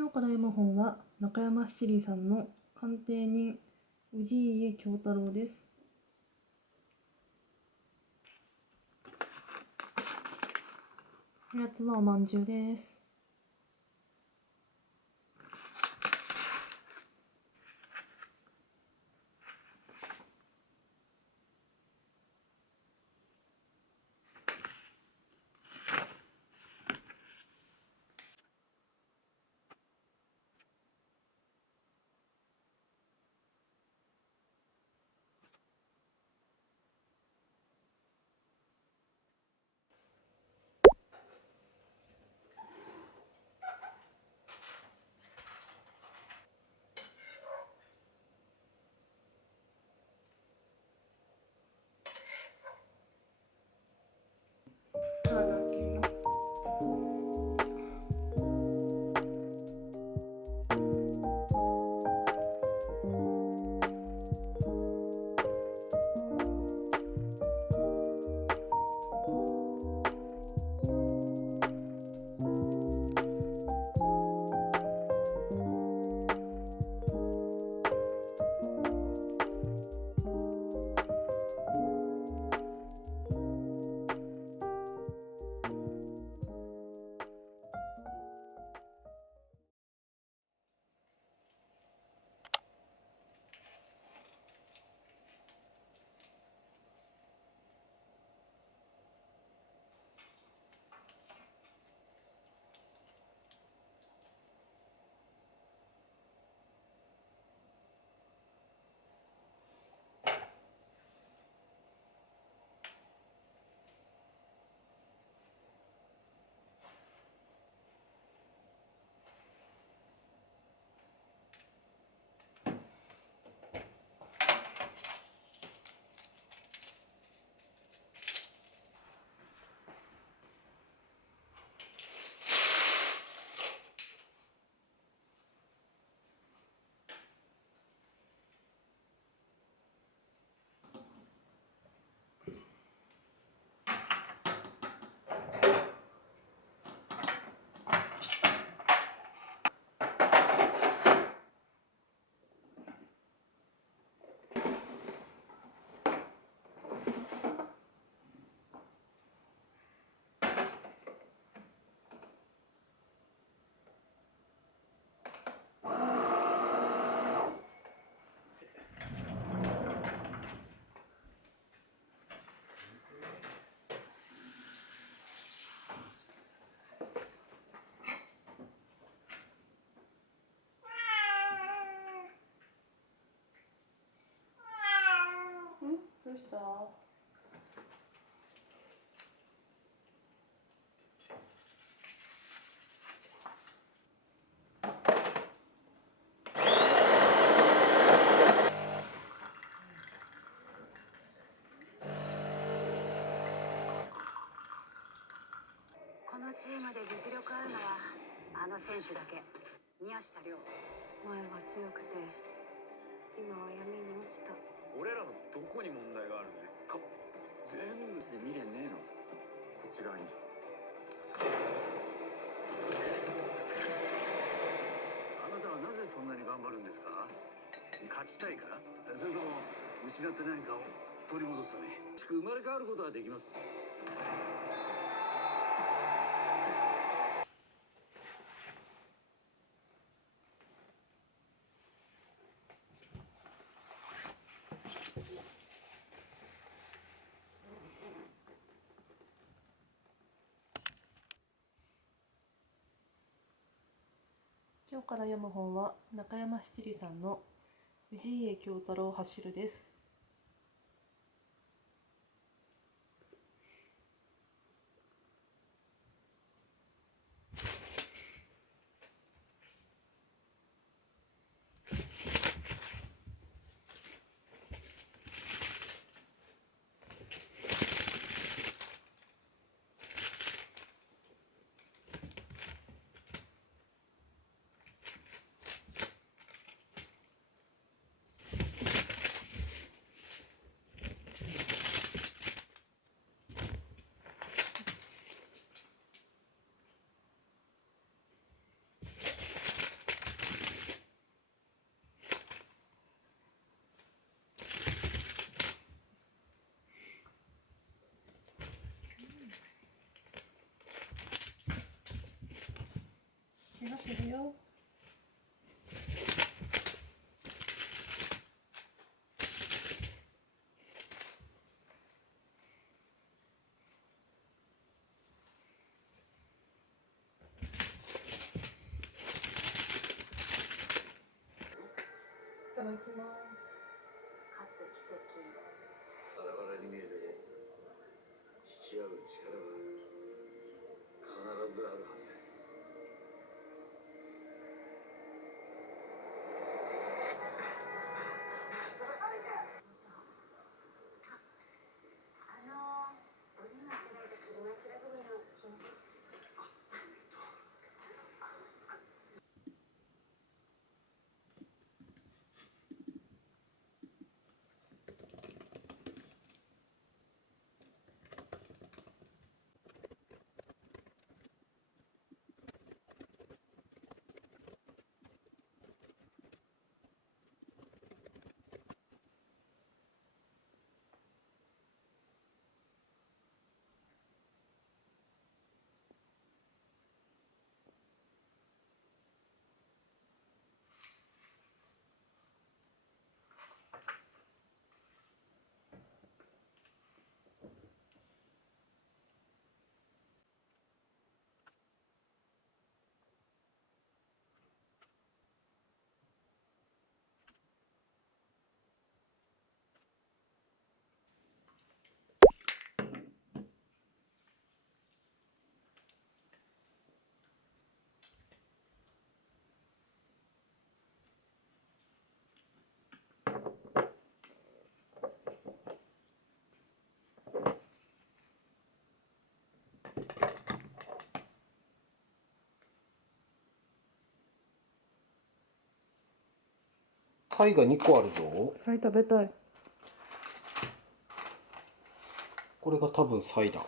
今日から読む本は中山七里さんの鑑定人氏家京太郎です。おやつはおまんじゅうです。した？このチームで実力あるのはあの選手だけ。宮下亮。前は強くて今は闇に落ちた。俺らのどこに問題があるんですか？全部で見れねえの、こっち側に。あなたはなぜそんなに頑張るんですか？勝ちたいから？それとも失った何かを取り戻すため？生まれ変わることはできます。今日から読む本は中山七里さんの氏家京太郎走るです。怪我するよ。いただきます。勝つ奇跡。バラバラに見えても引き合う力は必ずあるはずです。折りが開けられた車椅子ラグビーの金。サイが2個あるぞ。サイ食べたい。これが多分サイだ。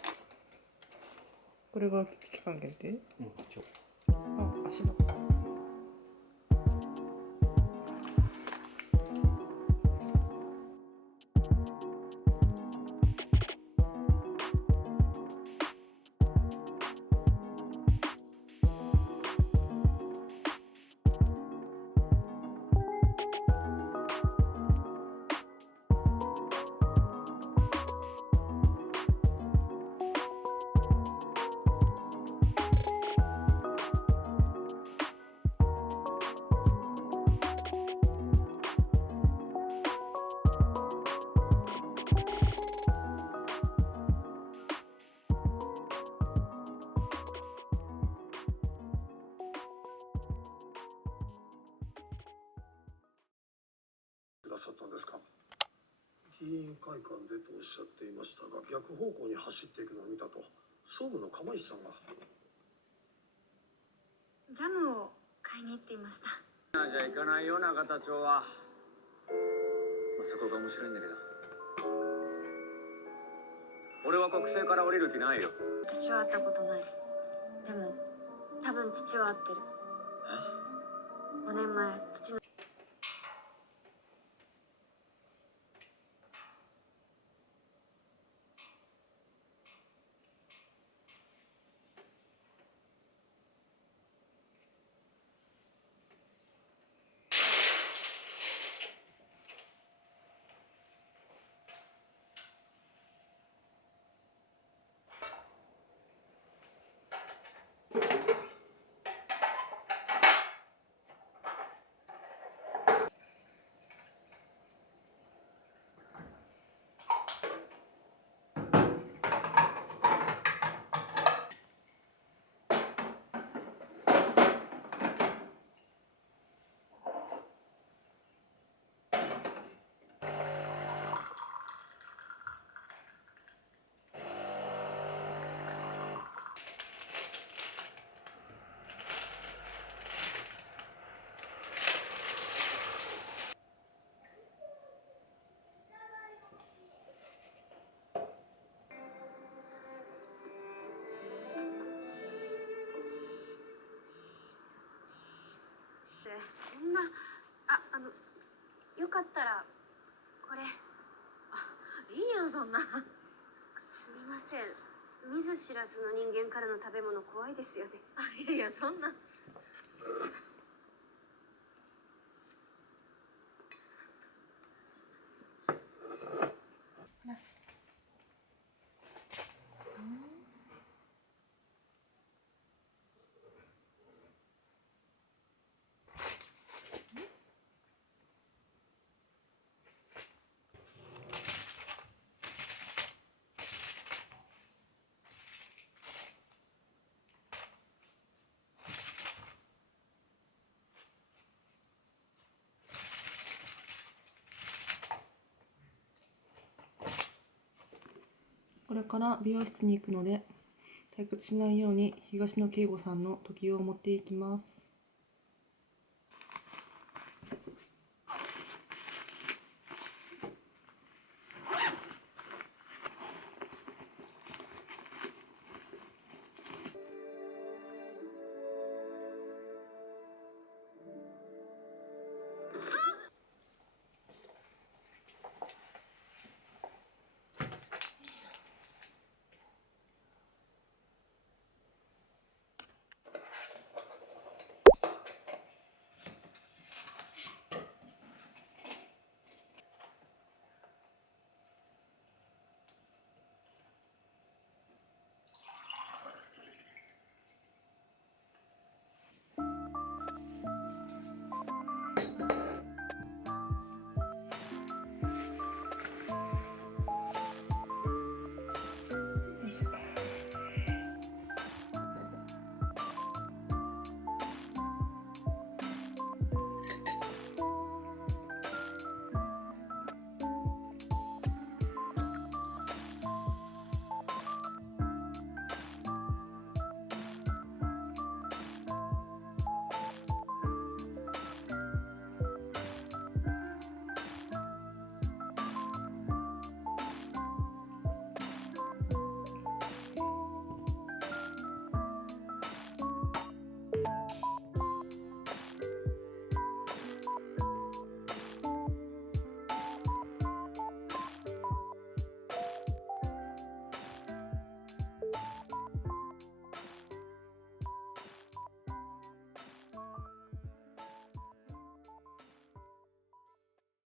これが期間限定？うん、あ、足の。ださったんですか？議員会館でとおっしゃっていましたが、逆方向に走っていくのを見たと総務の釜石さんが。ジャムを買いに行っていました。じゃ行かないよ永田町は。そこが面白いんだけど、俺は国政から降りる気ないよ。私は会ったことない。でも多分父は会ってる。5年前父のそんな、よかったらこれ。いいよそんな。すみません、見ず知らずの人間からの食べ物怖いですよね。いやいやそんな。これから美容室に行くので退屈しないように東野圭吾さんの時計を持っていきます。